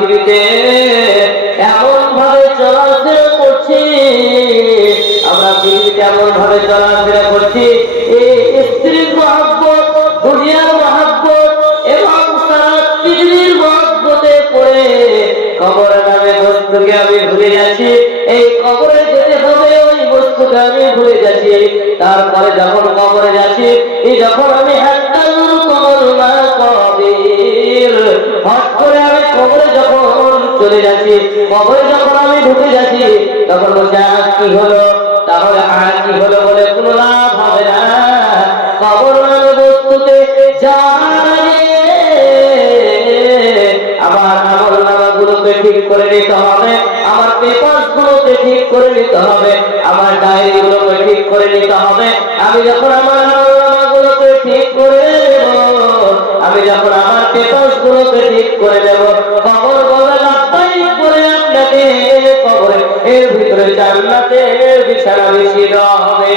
পৃথিবীতে এমন ভাবে চলাফেরা করছি, আমরা পৃথিবীতে এমন ভাবে চলাফেরা করছি, এই স্ত্রীর মহব্বত, দুনিয়ার মহব্বত এবং সারা পৃথিবীর মহব্বতে পড়ে কবর নামে বস্তুকে আমি ভুলে যাচ্ছি। এই কবরে যেতে হবে ওই বস্তুকে আমি ভুলে যাচ্ছি। তারপরে যখন কবরে যাচ্ছি, এই যখন আমি হট করে আমি কবরে যখন চলে যাচ্ছি, কবরে যখন আমি ঢুকে যাচ্ছি, তখন বলছে আর কি হলো, তাহলে আর কি হলো বলে কোনো লাভ হবে না। কবর নামে বস্তুতে আমার আমল নামাগুলোকে ঠিক করে নিতে হবে, আমার পেপার গুলোকে ঠিক করে নিতে হবে, আমার ডায়েরি গুলোকে ঠিক করে নিতে হবে। আমি যখন আমার আমল নামাগুলোকে ঠিক করে নেব, আমি যখন আমার পেপার গুলোকে ঠিক করে নেব, কবর বলে লাফাই করে আপনাকে কবরে এর ভিতরে জান্নাতের বিছানা বিছিয়ে দেওয়া হবে।